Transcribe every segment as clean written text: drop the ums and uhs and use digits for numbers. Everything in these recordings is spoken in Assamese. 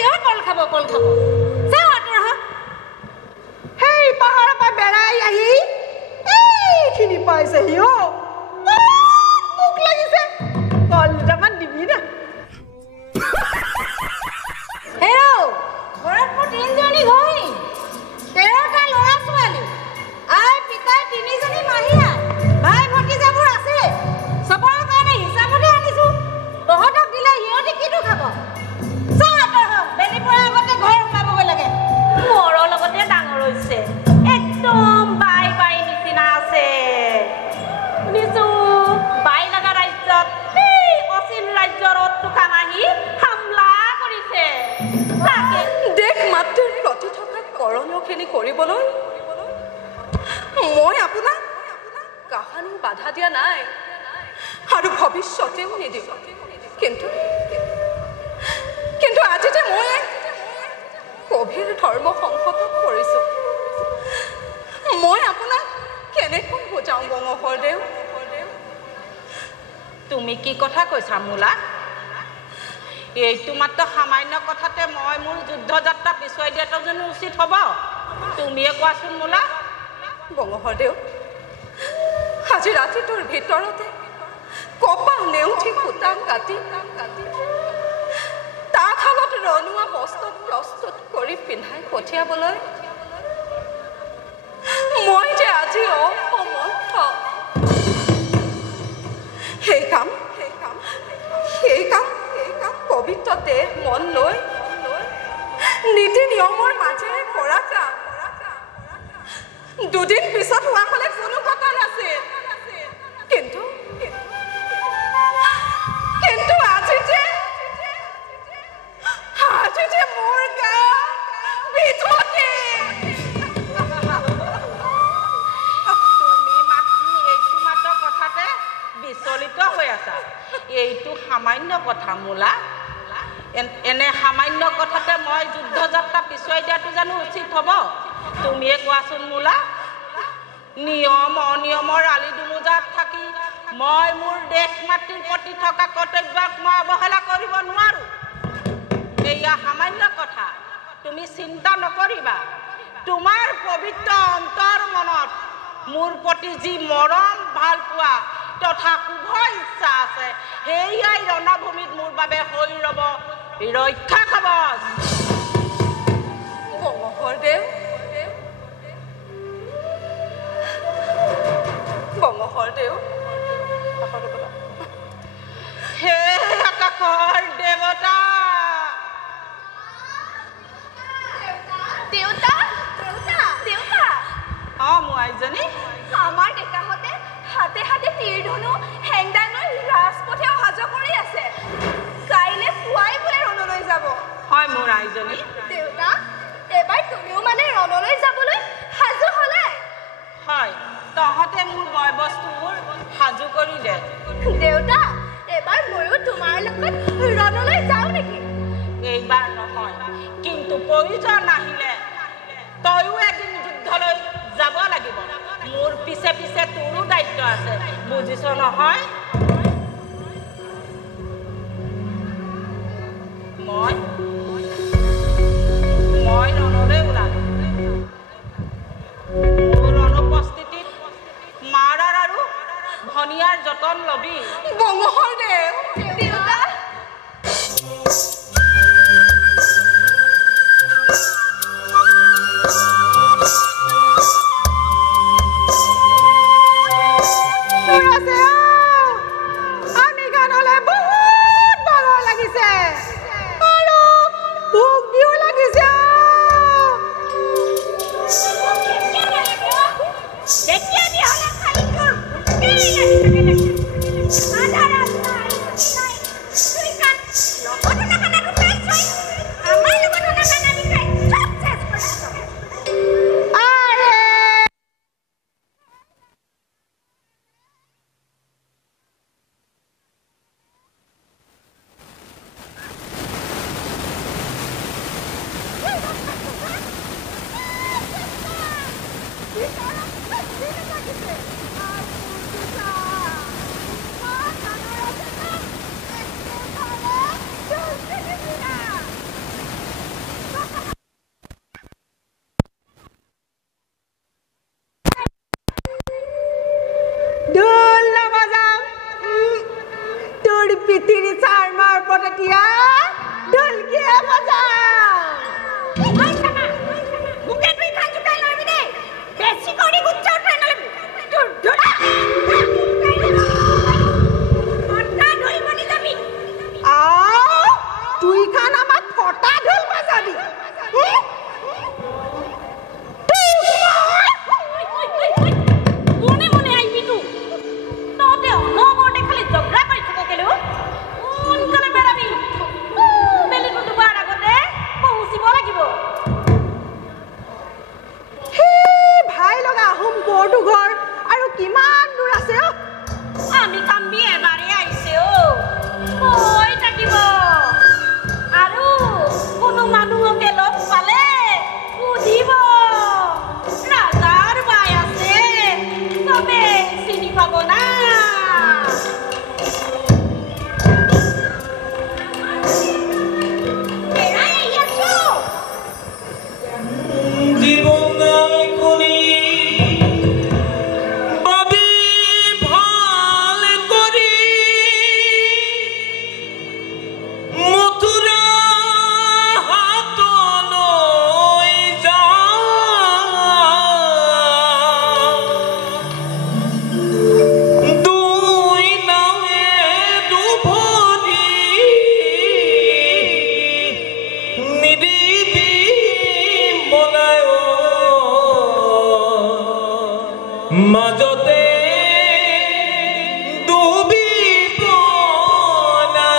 কিহৰ কল খাব যাও আঁতৰ হ সেই পাহাৰৰ পৰা বেৰাই আহি এইখিনি পাইছেহি মোক লাগিছে কল দুটামান দিবি না হেৰৌ ঘৰত মোৰ 3জনী ঘৈণী 13টা ল'ৰা ছোৱালী আই পিতাই 3জনী মাহীয়া ভাই ভতিজাবোৰ আছে চবৰে কাৰণে হিচাপতে আনিছো তহঁতক দিলে সিহঁতে কিটো খাব যাও আঁতৰ হ বেলি পৰাৰ আগতে ঘৰ সোমাবগৈ লাগে মোৰৰ লগতে ডাঙৰ হৈছে একদম বাই নিচিনা আছে নিচু বাই লগা ৰাজ্যত সেই অচিন ৰাজ্যৰ অট্টুকান আহি হামলা কৰিছে তাকে দেশ মাতৃৰ প্ৰতি থকা কৰণীয়খিনি কৰিবলৈ মই আপোনাক কাহানিও বাধা দিয়া নাই আৰু ভৱিষ্যতেও নিদিম কিন্তু আজি যে মই গভীৰ ধৰ্ম সংকটত পৰিছোঁ মই আপোনাক কেনেকৈ বুজাওঁ বংশদেউ তুমি কি কথা কৈছা মোলা এইটো মাত্ৰ সামান্য কথাতে মই মোৰ যুদ্ধ যাত্ৰা পিছুৱাই দিয়াটো জানো উচিত হ'ব তুমিয়ে কোৱাচোন মোলা বংশদেউ আজি ৰাতিটোৰ ভিতৰতে কপা নেউঠি সূতা কাটি তাঁতশালত ৰনোৱা বস্ত্ৰ প্ৰস্তুত কৰি পিন্ধাই পঠিয়াবলৈ মই যে আজি অসমৰ্থ সেই কাম পবিত্ৰ দেহ মন লৈ নীতি নিয়মৰ মাজেৰে কৰা কাম দুদিন পিছত হোৱা হ'লে কোনো কথা নাছিল কিন্তু আজি যে মোৰ গা বিধকে এইটো মাত্ৰ কথাতে বিচলিত হৈ আছা এইটো সামান্য কথা মোলা এনে সামান্য কথাতে মই যুদ্ধ যাত্ৰা পিছুৱাই দিয়াটো জানো উচিত হ'ব তুমিয়ে কোৱাচোন মোলা নিয়ম অনিয়মৰ আলি দুমোজাত থাকি মই মোৰ দেশ মাতৃৰ প্ৰতি থকা কৰ্তব্যক মই অৱহেলা কৰিব নোৱাৰো এয়া সামান্য কথা তুমি চিন্তা নকৰিবা তোমাৰ পবিত্ৰ অন্তৰ মনত মোৰ প্ৰতি যি মৰম ভাল পোৱা তথা শুভ ইচ্ছা আছে সেয়াই ৰণভূমিত মোৰ বাবে হৈ ৰ'ব ৰক্ষা কৱচ বংশদেউ হে আকাশৰ দেৱতা মোৰ আইজনী আমাৰ ডেকাহঁতে হাতে হাতে তীৰ ধনু হেংদাং লৈ ৰাজপথে অহা যোৱা কৰি আছে কাইলে পুৱাই বোলে ৰণলৈ যাব হয় মোৰ আইজনী দেউতা এবাৰ তুমিও মানে ৰণলৈ যাবলৈ সাজু হ'লে হয় তহঁতে মোৰ বয় বস্তুবোৰ সাজু কৰি দে দেউতা এবাৰ ময়ো তোমাৰ লগত ৰণলৈ যাওঁ নেকি এইবাৰ নহয় কিন্তু প্ৰয়োজন আহিলে তয়ো এদিন যুদ্ধলৈ যাব লাগিব মোৰ পিছে পিছে তোৰো দায়িত্ব আছে বুজিছ নহয় মই ৰণলৈ ওলালো মোৰ অনুপস্থিতিত মাৰাৰ আৰু ভনিয়াৰ যতন লবি বংশদেউ দেউতা আমি গানলে বহুত ভাগৰ লাগিছে আৰু ভোক দিও লাগিছে দেখি আমি হলে খালি তোৰ আধাৰ তুই খান আমাক ফটা ঢোল বাজাবি মনে মনে আইবি তো ততে অনবৰতে খালি জগৰা কৰি থাক কেলে সোনকালে বেৰাবি বেলিটো ডুবাৰ আগতে পহুচিব লাগিব ভাই লগা আহোম বৰটো ঘৰ আৰু কিমান দূৰ আছে আমি কাম্বি এবাৰে আহিছে কৈ থাকিব আৰু কোনো মানুহকে লগ পালে সুধিব ৰাজাৰ বাই আছে চবে চিনি পাব না মাজতে ডুবিব না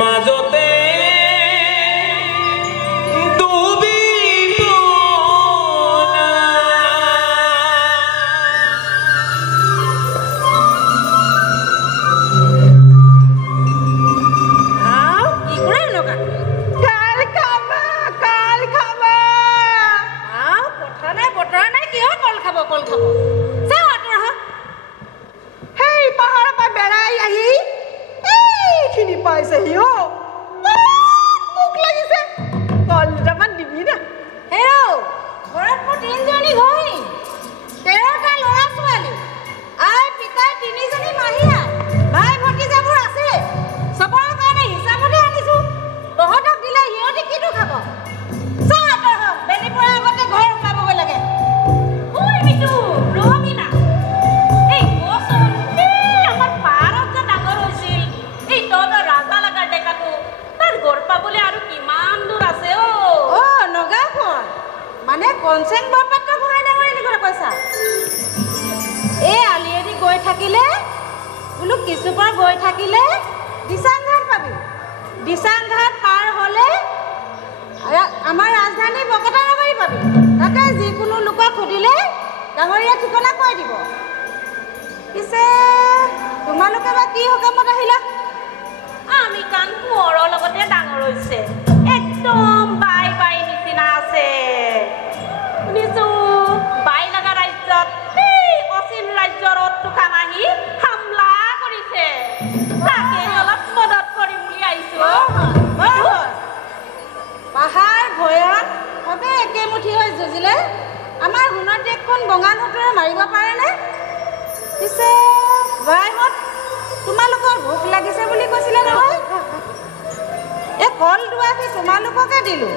মাজতে ডুবিব না কি কৰে লগা বতৰা নাই কিয় কল খাব চাও আঁতৰ হ সেই পাহাৰৰ পৰা বেৰাই আহি এইখিনি পাইছেহি মোক লাগিছে কল দুটামান দিবি না হেৰৌ ঘৰত মোৰ 3জনী ঘৈণী 13টা ল'ৰা ছোৱালী আই পিতাই 3জনী মাহীয়া ভাই ভতিজাবোৰ আছে চবৰে কাৰণে হিচাপতে আনিছো তহঁতক দিলে সিহঁতে কিটো খাব চাও আঁতৰ হ বেলি পৰাৰ আগতে ঘৰ সোমাবগৈ লাগে ঐ মিটু ৰবি না এই কচোন আমাৰ পাৰত যে ডাঙৰ হৈছিল এই তহঁতৰ ৰাজা লগাৰ ডেকাটো তাৰ ঘৰ পাবলৈ আৰু কিমান দূৰ আছে নগাঁওখন মানে কনচেন বৰপাত্ৰ ভৰাই ডাঙৰ এনেকুৱা কৈছা এই আলিয়েদি গৈ থাকিলে বোলো কিছুপৰা গৈ থাকিলে দিচাংঘাট পাবি দিচাংঘাট পাৰ হ'লে আমাৰ ৰাজধানী বকটাৰবাৰী পাবি তাতে যিকোনো লোকক সুধিলে ডাঙৰীয়া ঠিকনা কৈ দিব পিছে তোমালোকে বা কি সকামত আহিলা আমি কান কোঁৱৰৰ লগতে ডাঙৰ হৈছে একদম বাই বাই নিচিনা আছে শুনিছো বাই লগা ৰাজ্যত এই অচিন ৰাজ্যৰ অট্টুকান আহি হামলা কৰিছে তাকে অলপ মদত কৰিম বুলি আহিছো পাহাৰ ভৈয়াত সবে একেমুঠি হৈ যুঁজিলে আমাৰ সোণৰ দেশখন বঙালহঁতৰে মাৰিব পাৰেনে পিছে বাইহঁত তোমালোকৰ ভোক লাগিছে বুলি কৈছিলে নহয় এই কল দুৱাকি তোমালোককে দিলোঁ